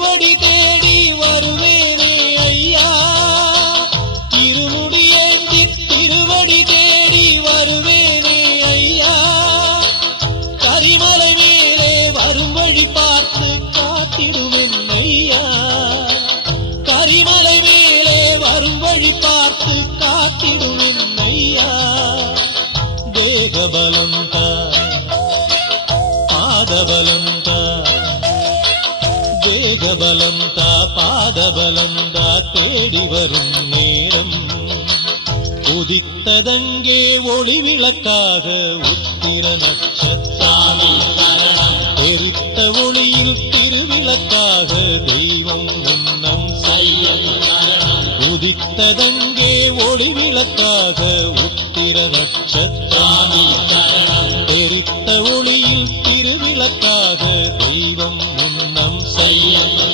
வடி தேடி வருவேனே ஐயா, திருமுடியேந்தி திருவடி தேடி வருவேனே ஐயா, கரிமலை மேலே வரும் வழி பார்த்து காத்திடுவேன் ஐயா, கரிமலை மேலே வரும் வழி பார்த்து காத்திடுவேன் ஐயா, தேகபலம் தா பாதபலம் தா, தேகபலம் தா பாதபலம் தா, தேடி வரும் நேரம் உதித்ததங்கே ஒளி விளக்காக உத்திர நட்சத்திரம், பெருத்த ஒளியில் திருவிளக்காக தெய்வம் உன்னம் செய்யும், உதித்ததங்கே ஒளி விளக்காக உத்திர நட்சத்திரம், பெருத்த ஒளியில் திருவிளக்காக